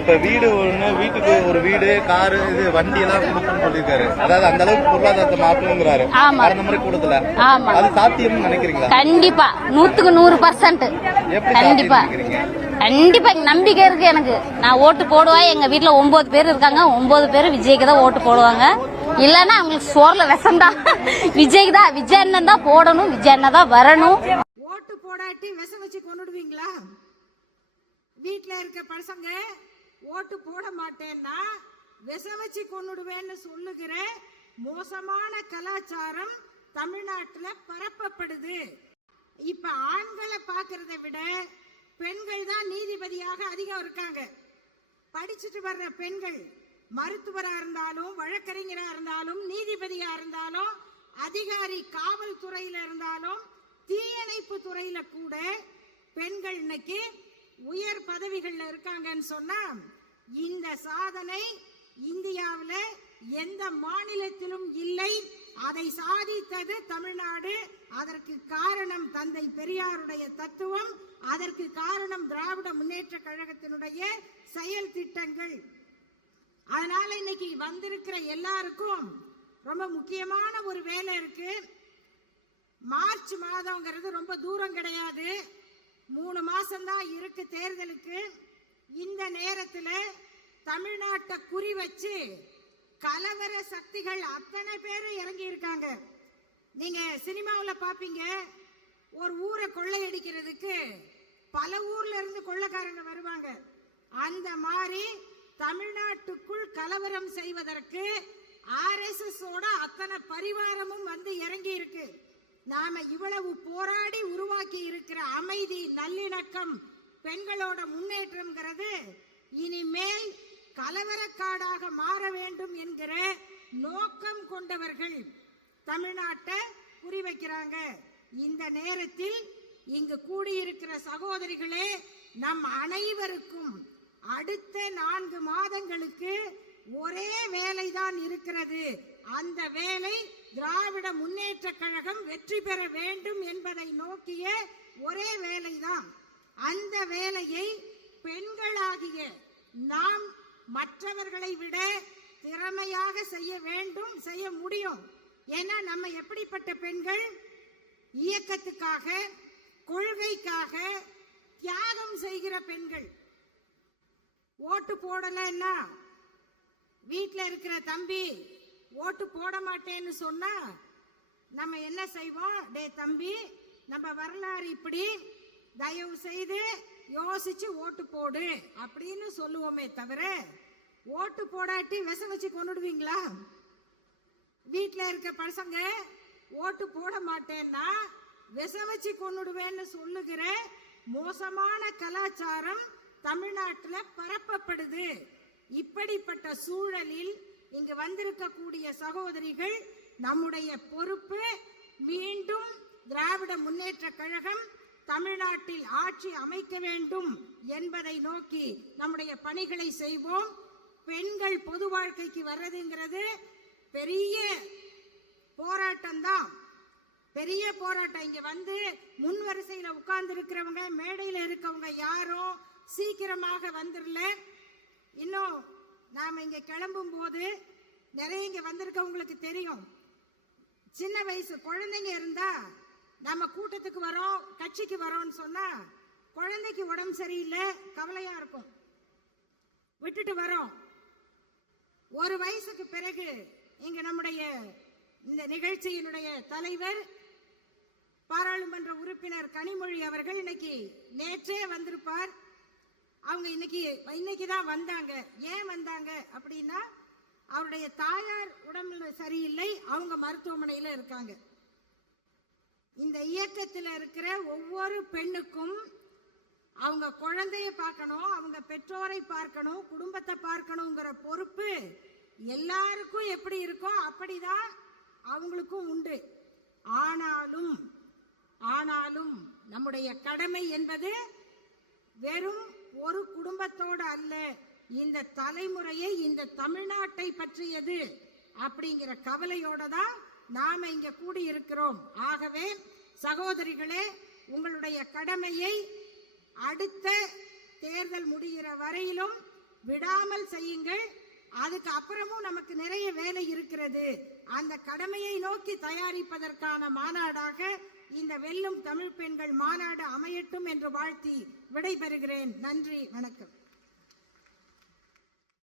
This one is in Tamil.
இப்ப வீடு ஒண்ணு, வீட்டுக்கு ஒரு வீடு, காரு, இது வண்டி எல்லாம் கொடுக்கணும்னு சொல்லியிருக்காரு. அதாவது அந்த அளவுக்கு பொருளாதாரத்தை மாற்றணுங்கிறாரு. அந்த மாதிரி கூடத்துல அது சாத்தியம்னு நினைக்கிறீங்களா? கண்டிப்பா 100% கண்டிப்பா கண்டிப்பா நம்பிக்கை இருக்கு எனக்கு. நான் ஓட்டு போடுவேன். எங்க வீட்டுல 9 பேர் இருக்காங்க. 9 பேர் விஜய்க்கு தான் ஓட்டு போடுவாங்க. இல்லன்னா அவங்களுக்கு சோர்ல விஷம்தான். விஜய்க்கு தான், விஜய் அண்ணன் தான் போடணும், விஜய் அண்ணன் தான் வரணும். ஓட்டு போடாட்டி விஷம் வச்சு கொண்டுடுவீங்களா? வீட்டுல இருக்க பசங்க ஓட்டு போட மாட்டேன்னா விஷம் வச்சு கொண்டுடுவேன்னு சொல்லுகிற மோசமான கலாச்சாரம் தமிழ்நாட்டுல பரப்பப்படுது. இப்ப ஆண்களை பாக்குறதை விட பெண்கள் தான் நீதிபதியாக அதிகம் இருக்காங்க. படிச்சுட்டு வர்ற பெண்கள் மருத்துவரா இருந்தாலும், வழக்கறிஞரா இருந்தாலும், நீதிபதியா இருந்தாலும், அதிகாரி காவல்துறையில இருந்தாலும், தீயணைப்பு துறையில கூட பெண்கள் இன்னைக்கு உயர் பதவிகள்ல இருக்காங்கன்னு சொன்னா இந்த சாதனை இந்தியாவில எந்த மாநிலத்திலும் இல்லை. அதை சாதித்தது தமிழ்நாடு. அதற்கு காரணம் தந்தை பெரியாருடைய தத்துவம். அதற்கு காரணம் திராவிட முன்னேற்ற கழகத்தினுடைய செயல் திட்டங்கள். அதனால இன்னைக்கு வந்திருக்கிற எல்லாருக்கும் ரொம்ப முக்கியமான ஒரு வேலை இருக்கு. மார்ச் மாதம்ங்கிறது ரொம்ப தூரம் கிடையாது. 3 மாசம் தான் இருக்கு தேர்தலுக்கு. இந்த நேரத்துல தமிழ்நாட்டை குறி வச்சு கலவர சக்திகள் அத்தனை பேரும் இறங்கி இருக்காங்க. நீங்க சினிமாவில் பாப்பீங்க, ஒரு ஊரை கொள்ளையடிக்கிறதுக்கு பல ஊர்ல இருந்து கொள்ளைக்காரங்க வருவாங்க. அந்த மாதிரி தமிழ்நாட்டுக்குள் கலவரம் செய்வதற்கு RSS ஓட அத்தனை பரிவாரமும் வந்து இறங்கி இருக்கு. நாம இவ்வளவு போராடி உருவாக்கி இருக்கிற அமைதி, நல்லிணக்கம், பெண்களோட முன்னேற்றம்ங்கிறது இனிமேல் கலவரக்காடாக மாற வேண்டும் என்கிற நோக்கம் கொண்டவர்கள் தமிழ்நாட்டை குறிவைக்கிறாங்க. இந்த நேரத்தில் இங்கு கூடியிருக்கிற சகோதரிகளே, நம் அனைவருக்கும் அடுத்த 4 மாதங்களுக்கு ஒரே வேலைதான் இருக்கிறது. அந்த வேலை திராவிட முன்னேற்ற கழகம் வெற்றி பெற வேண்டும் என்பதை நோக்கிய ஒரே வேலைதான். அந்த வேலையை பெண்களாகிய நாம் மற்றவர்களை விட திறமையாக செய்ய வேண்டும், செய்ய முடியும். ஏன்னா நம்ம எப்படிப்பட்ட பெண்கள்? இயக்கத்துக்காக, கொள்கைக்காக தியாகம் செய்கிற பெண்கள். ஓட்டு போடலன்னா வீட்டில் இருக்கிற தம்பி ஓட்டு போட மாட்டேன்னு சொன்னா நம்ம என்ன செய்வோம்? டே தம்பி, நம்ம வரலாறு இப்படி, தயவு செய்து யோசிச்சு ஓட்டு போடு அப்படின்னு சொல்லுவோமே தவிர, ஓட்டு போடாட்டி விஷம் வச்சு கொண்டுடுவீங்களா? வீட்டில் இருக்க பசங்க ஓட்டு போட மாட்டேன்னா விஷம் வச்சு கொண்டுடுவேன்னு சொல்லுகிற மோசமான கலாச்சாரம் தமிழ்நாட்டில் பரப்பப்படுது. இப்படிப்பட்ட சூழலில் இங்கு வந்திருக்கக்கூடிய சகோதரிகள், நம்முடைய பொறுப்பு மீண்டும் திராவிட முன்னேற்ற கழகம் தமிழ்நாட்டில் ஆட்சி அமைக்க வேண்டும் என்பதை நோக்கி நம்முடைய பணிகளை செய்வோம். பெண்கள் பொது வாழ்க்கைக்கு வர்றதுங்கிறது பெரிய போராட்டம் தான், பெரிய போராட்டம். இங்க வந்து முன் வரிசையில உட்கார்ந்து இருக்கிறவங்க, மேடையில இருக்கவங்க யாரும் சீக்கிரமாக வந்துடல. இன்னும் நாம இங்க கிளம்பும் போது நிறைய இங்க வந்திருக்கவங்களுக்கு தெரியும், சின்ன வயசு குழந்தைங்க இருந்தா நம்ம கூட்டத்துக்கு வரோம், கட்சிக்கு வரோம்னு சொன்னா குழந்தைக்கு உடம்பு சரியில்லை, கவலையா இருக்கும், விட்டுட்டு வரோம். ஒரு வயசுக்கு பிறகு இங்க நம்முடைய இந்த நிகழ்ச்சியினுடைய தலைவர் பாராளுமன்ற உறுப்பினர் கனிமொழி அவர்கள் இன்னைக்கு நேற்றே வந்திருப்பார். அவங்க இன்னைக்கு தான் வந்தாங்க. ஏன் வந்தாங்க அப்படின்னா, அவருடைய தாயார் உடம்பு சரியில்லை, அவங்க மருத்துவமனையில இருக்காங்க. இந்த இயக்கத்தில் இருக்கிற ஒவ்வொரு பெண்ணுக்கும் அவங்க குழந்தைய பார்க்கணும், அவங்க பெற்றோரை பார்க்கணும், குடும்பத்தை பார்க்கணுங்கிற பொறுப்பு எல்லாருக்கும் எப்படி இருக்கோ அப்படிதான் அவங்களுக்கும் உண்டு. ஆனாலும் நம்முடைய கடமை என்பது வெறும் ஒரு குடும்பத்தோடு அல்ல, இந்த தலைமுறையை, இந்த தமிழ்நாட்டை பற்றியது அப்படிங்கிற கவலையோட தான் நாம இங்க கூடி இருக்கிறோம். ஆகவே சகோதரிகளே, உங்களுடைய கடமையை அடுத்த தேர்தல் முடிகிற வரையிலும் விடாமல் செய்யுங்கள். அதுக்கு அப்புறமும் நமக்கு நிறைய வேலை இருக்கிறது. அந்த கடமையை நோக்கி தயாரிப்பதற்கான மாநாடாக இந்த வெல்லும் தமிழ் பெண்கள் மாநாடு அமையட்டும் என்று வாழ்த்தி விடைபெறுகிறேன். நன்றி, வணக்கம்.